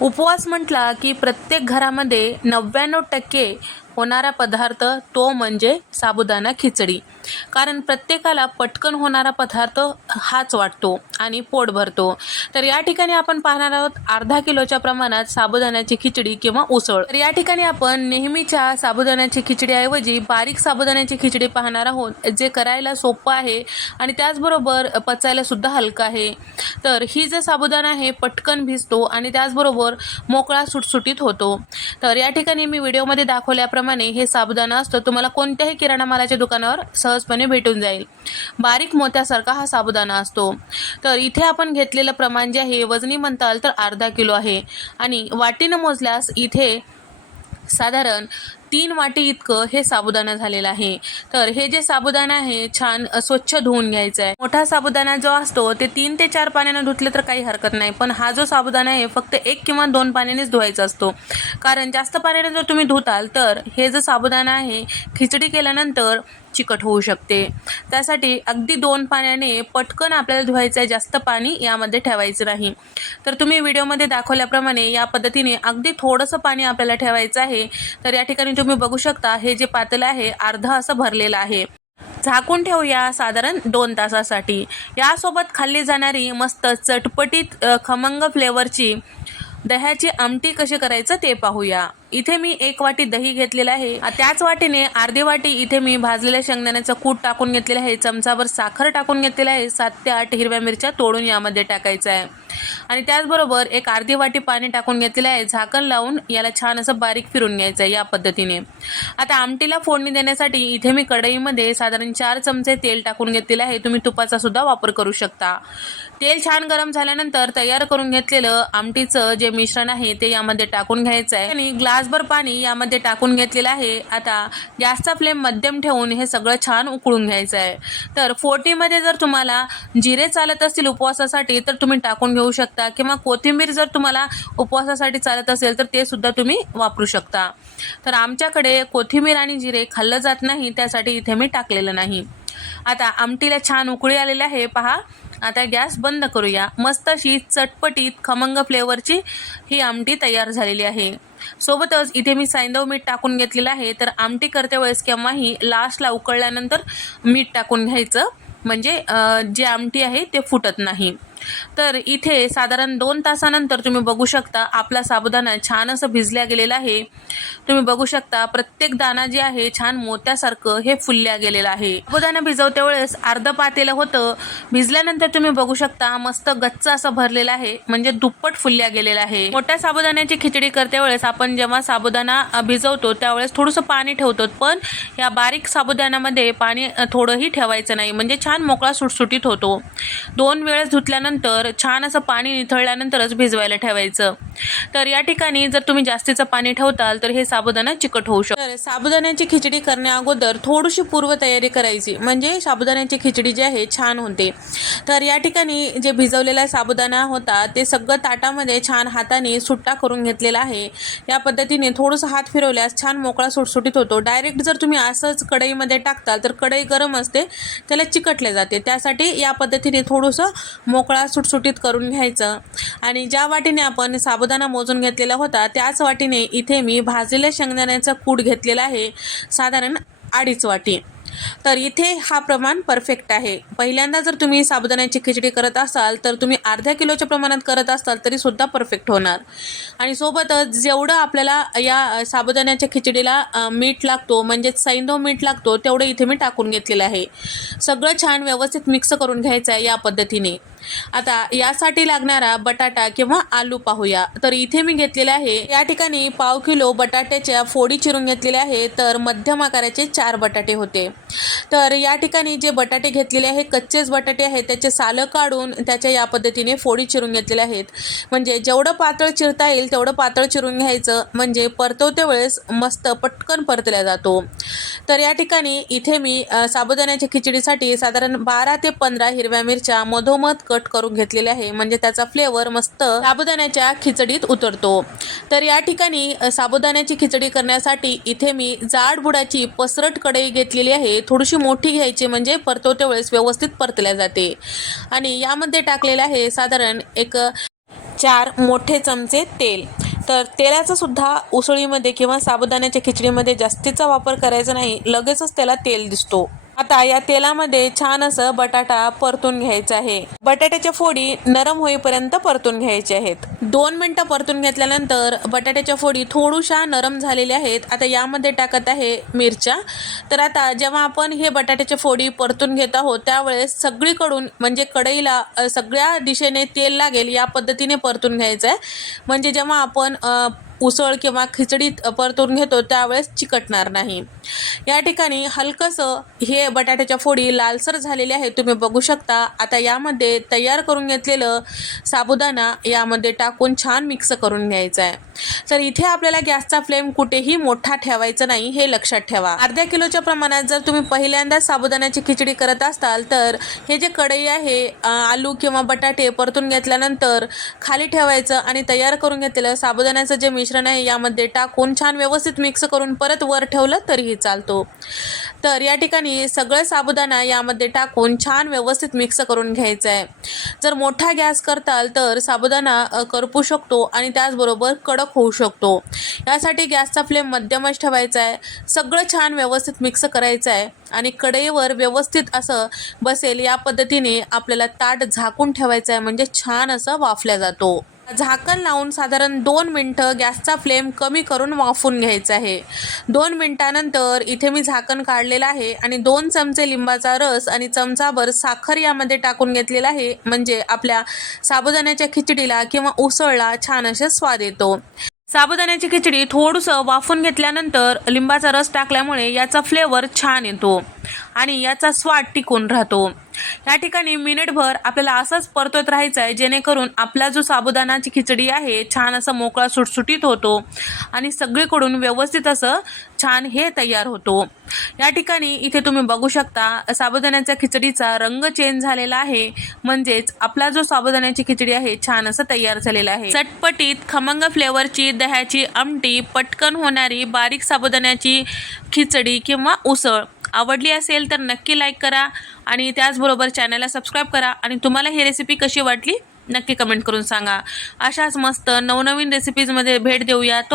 उपवास म्हटला की प्रत्येक घरामध्ये नव्याण्णव टक्के होणारा पदार्थ तो म्हणजे साबुदाणा खिचडी. कारण प्रत्येकाला पटकन होणारा पदार्थ हाच वाटतो आणि पोट भरतो. तर या ठिकाणी आपण पाहणार आहोत अर्धा किलोच्या प्रमाणात साबुदाण्याची खिचडी किंवा उसळ. तर या ठिकाणी आपण नेहमीच्या साबुदाण्याची खिचडीऐवजी बारीक साबुदाण्याची खिचडी पाहणार आहोत जे करायला सोपं आहे आणि त्याचबरोबर पचायला सुद्धा हलकं आहे. तर ही जे साबुदाणा आहे पटकन भिजतो आणि त्याचबरोबर मोकळा सुटसुटीत होतो. तर या ठिकाणी मी व्हिडिओमध्ये दाखवल्याप्रमाणे हे साबुदाणा असतो तुम्हाला कोणत्याही किराणा मालाच्या दुकानावर सहजपणे भेटून जाईल. बारीक मोत्यासारखा हा साबुदाणा असतो. तर इथे आपण घेतलेलं प्रमाण जे आहे वजनी म्हणताल तर अर्धा किलो आहे. आणि वाटीनं मोजल्यास इथे साधारण तीन वाटी इतकं हे साबुदाणा झालेलं आहे. तर हे जे साबुदाणा आहे छान स्वच्छ धुवून घ्यायचं आहे. मोठा साबुदाणा जो असतो ते तीन ते चार पाण्यानं धुतले तर काही हरकत नाही. पण हा जो साबुदाणा आहे फक्त एक किंवा दोन पाण्यानेच धुवायचा असतो. कारण जास्त पाण्याने जर तुम्ही धुताल तर हे जे साबुदाणा आहे खिचडी केल्यानंतर चिकट होऊ शकते. त्यासाठी अगदी दोन पाण्याने पटकन आपल्याला धुवायचं आहे जास्त पाणी यामध्ये ठेवायचं नाही. तर तुम्ही व्हिडिओमध्ये दाखवल्याप्रमाणे या पद्धतीने अगदी थोडंसं पाणी आपल्याला ठेवायचं आहे. तर या ठिकाणी तुम्ही बघू शकता हे जे पातळ आहे अर्धा असं भरलेलं आहे. झाकून ठेवूया साधारण दोन तासासाठी. यासोबत खाल्ली जाणारी मस्त चटपटीत खमंग फ्लेवरची दह्याची आमटी कशी करायचं ते पाहूया. इथे मी एक वाटी दही घेतलेलं आहे. त्याच वाटीने अर्धी वाटी इथे मी भाजलेल्या शेंगदाण्याचं कूट टाकून घेतलेलं आहे. चमचाभर साखर टाकून घेतलेलं आहे. सात ते आठ हिरव्या मिरच्या तोडून यामध्ये टाकायचं आहे. आणि त्याचबरोबर एक अर्धी वाटी पाणी टाकून घेतलेलं आहे. झाकण लावून याला छान असं बारीक फिरून घ्यायचं आहे या पद्धतीने. आता आमटीला फोडणी देण्यासाठी इथे मी कढईमध्ये साधारण चार चमचे तेल टाकून घेतलेलं आहे. तुम्ही तुपाचा सुद्धा वापर करू शकता. तेल छान गरम झाल्यानंतर तयार करून घेतलेलं आमटीचं जे मिश्रण आहे ते यामध्ये टाकून घ्यायचं आहे. आणि ग्लासभर पाणी यामध्ये टाकून घेतलेलं आहे. आता गॅसचा फ्लेम मध्यम ठेवून हे सगळं छान उकळून घ्यायचं आहे. तर फोटीमध्ये जर तुम्हाला जिरे चालत असतील उपवासासाठी तर तुम्ही टाकून घेऊ शकता. किंवा कोथिंबीर जर तुम्हाला उपवासासाठी चालत असेल तर ते सुद्धा तुम्ही वापरू शकता. तर आमच्याकडे कोथिंबीर आणि जिरे खाल्लं जात नाही त्यासाठी इथे मी टाकलेलं नाही. आता आमटीला छान उकळी आलेली आहे. पहा आता गॅस बंद करूया. मस्त अशी चटपटीत खमंग फ्लेवरची ही आमटी तयार झालेली आहे. सोबतच इथे मी सैंदव मीठ टाकून घेतलेलं आहे. तर आमटी करते वेळेस केव्हाही लास्टला उकळल्यानंतर मीठ टाकून घ्यायचं. म्हणजे जे जी आमटी आहे ते फुटत नाही. तर इथे साधारण दोन तासानंतर तुम्ही बघू शकता आपला साबुदाणा छान असं भिजल्या गेलेला आहे. तुम्ही बघू शकता प्रत्येक दाना जे आहे छान मोत्यासारखं हे फुलल्या गेलेलं आहे. साबुदाणा भिजवते वेळेस अर्ध पातेलं होतं. भिजल्यानंतर तुम्ही बघू शकता मस्त गच्च असं भरलेलं आहे. म्हणजे दुप्पट फुलल्या गेलेलं आहे. मोठ्या साबुदाण्याची खिचडी करते वेळेस आपण जेव्हा साबुदाणा भिजवतो त्यावेळेस थोडंसं पाणी ठेवतो पण या बारीक साबुदाण्यामध्ये पाणी थोडंही ठेवायचं नाही. म्हणजे छान मोकळा सुटसुटीत होतो. दोन वेळेस धुतल्यानंतर छान असं पाणी निथळल्यानंतरच भिजवायला ठेवायचं. तर या ठिकाणी जर तुम्ही जास्तीचं पाणी ठेवताल तर हे साबुदाणा चिकट होऊ शकतो तर साबुदाण्याची खिचडी करण्या अगोदर थोडीशी पूर्वतयारी करायची. म्हणजे साबुदाण्याची खिचडी जी आहे छान होते. तर या ठिकाणी जे भिजवलेला साबुदाणा होता ते सगळं ताटामध्ये छान हाताने सुट्टा करून घेतलेला आहे. या पद्धतीने थोडंसं हात फिरवल्यास छान मोकळा सुटसुटीत होतो. डायरेक्ट जर तुम्ही असंच कढईमध्ये टाकताल तर कढई गरम असते त्याला चिकटले जाते. त्यासाठी या पद्धतीने थोडंसं मोकळा सुटसुटीत करून घ्यायचं. आणि ज्या वाटीने आपण साबुदाणा मोजून घेतलेला होता त्याच वाटीने इथे मी भाजलेल्या शेंगदाण्याचा कूट घेतलेला आहे. साधारण अडीच वाटी. तर इथे हा प्रमाण परफेक्ट आहे. पहिल्यांदा जर तुम्ही साबुदाण्याची खिचडी करत असाल तर तुम्ही अर्ध्या किलोच्या प्रमाणात करत असाल तरी सुद्धा परफेक्ट होणार. आणि सोबतच जेवढं आपल्याला या साबुदाण्याच्या खिचडीला मीठ लागतो म्हणजेच सैंदव मीठ लागतो तेवढं इथे मी टाकून घेतलेलं आहे. सगळं छान व्यवस्थित मिक्स करून घ्यायचं आहे या पद्धतीने. आता यासाठी लागणारा बटाटा किंवा आलू पाहूया. तर इथे मी घेतलेले आहे या ठिकाणी पाव किलो बटाट्याच्या फोडी चिरून घेतलेल्या आहे तर मध्यम आकाराचे चार बटाटे होते. तर या ठिकाणी जे बटाटे घेतलेले आहे कच्चेच बटाटे आहेत त्याचे सालं काढून त्याच्या या पद्धतीने फोडी चिरून घेतलेल्या आहेत. म्हणजे जेवढं पातळ चिरता येईल तेवढं पातळ चिरून घ्यायचं. म्हणजे परतवत्या वेळेस मस्त पटकन परतल्या जातो. तर या ठिकाणी इथे मी साबुदाण्याच्या खिचडीसाठी साधारण बारा ते पंधरा हिरव्या मिरच्या मधोमध कट करून घेतलेले आहे. म्हणजे त्याचा फ्लेवर मस्त साबुदाण्याच्या खिचडीत उतरतो. तर या ठिकाणी साबुदाण्याची खिचडी करण्यासाठी इथे मी जाड बुडाची पसरट कढई घेतलेली आहे. थोडीशी मोठी घ्यायची म्हणजे परतवत्या वेळेस व्यवस्थित परतल्या जाते. आणि यामध्ये टाकलेलं आहे साधारण एक चार मोठे चमचे तेल. तर तेलाचा सुद्धा उसळीमध्ये किंवा साबुदाण्याच्या खिचडीमध्ये जास्तीचा वापर करायचा नाही. लगेचच त्याला तेल दिसतो. आता या तेलामध्ये छान असं बटाटा परतून घ्यायचा आहे. बटाट्याच्या फोडी नरम होईपर्यंत परतून घ्यायचे आहेत. दोन मिनटं परतून घेतल्यानंतर बटाट्याच्या फोडी थोडूशा नरम झालेल्या आहेत. आता यामध्ये टाकत आहे मिरच्या. तर आता जेव्हा आपण हे बटाट्याच्या फोडी परतून घेत आहोत त्यावेळेस सगळीकडून म्हणजे कढईला सगळ्या दिशेने तेल लागेल या पद्धतीने परतून घ्यायचं आहे म्हणजे जेव्हा आपण उसळ किंवा खिचडीत परतून घेतो त्यावेळेस चिकटणार नाही. या ठिकाणी हलकंसं हे बटाट्याच्या फोडी लालसर झालेले आहेत तुम्ही बघू शकता. आता यामध्ये तयार करून घेतलेलं साबुदाणा यामध्ये टाकून छान मिक्स करून घ्यायचं आहे तर इथे आपल्याला गॅसचा फ्लेम कुठेही मोठा ठेवायचा नाही हे लक्षात ठेवा. अर्ध्या किलोच्या प्रमाणात जर तुम्ही पहिल्यांदा साबुदाण्याची खिचडी करत असाल तर हे जे कढई आहे आलू किंवा बटाटे परतून घेतल्यानंतर खाली ठेवायचं आणि तयार करून घेतलेलं साबुदाण्याचं जे मिश्रण आहे यामध्ये टाकून छान व्यवस्थित मिक्स करून परत वर ठेवलं तरीही चालतो. तर या ठिकाणी सगळं साबुदाणा यामध्ये टाकून छान व्यवस्थित मिक्स करून घ्यायचं आहे जर मोठा गॅस करताल तर साबुदाणा करपू शकतो आणि त्याचबरोबर कडक कडक होऊ शकतो. यासाठी गॅसचा फ्लेम मध्यमच ठेवायचा आहे. सगळं छान व्यवस्थित मिक्स करायचं आहे आणि कढईवर व्यवस्थित असं बसेल या पद्धतीने आपल्याला ताट झाकून ठेवायचं आहे. म्हणजे छान असं वाफल्या जातो. झाकण लावून साधारण दोन मिनटं गॅसचा फ्लेम कमी करून वाफून घ्यायचा आहे. दोन मिनटानंतर इथे मी झाकण काढलेलं आहे आणि दोन चमचे लिंबाचा रस आणि चमचाभर साखर यामध्ये टाकून घेतलेला आहे. म्हणजे आपल्या साबुदाण्याच्या खिचडीला किंवा उसळला छान असे स्वाद येतो. साबुदाण्याची खिचडी थोडंसं वाफून घेतल्यानंतर लिंबाचा रस टाकल्यामुळे याचा फ्लेवर छान येतो आणि याचा स्वाद टिकून राहतो. या ठिकाणी मिनिटभर आपल्याला असंच परतवत राहायचं आहे जेणेकरून आपला जो साबुदाणाची खिचडी आहे छान असं मोकळा सुटसुटीत होतो आणि सगळीकडून व्यवस्थित असं छान हे तयार होतो. या ठिकाणी इथे तुम्ही बघू शकता साबुदाण्याच्या खिचडीचा रंग चेंज झालेला आहे. म्हणजेच आपला जो साबुदाण्याची खिचडी आहे छान असं तयार झालेला आहे. चटपटीत खमंग फ्लेवरची दह्याची आमटी पटकन होणारी बारीक साबुदाण्याची खिचडी किंवा उसळ आवडली असेल तर नक्की लाईक करा आणि त्याचबरोबर चॅनलला सबस्क्राईब करा. आणि तुम्हाला ही रेसिपी कशी वाटली नक्की कमेंट करून सांगा. अशाच मस्त नवनवीन रेसिपीजमध्ये भेट देऊया. तो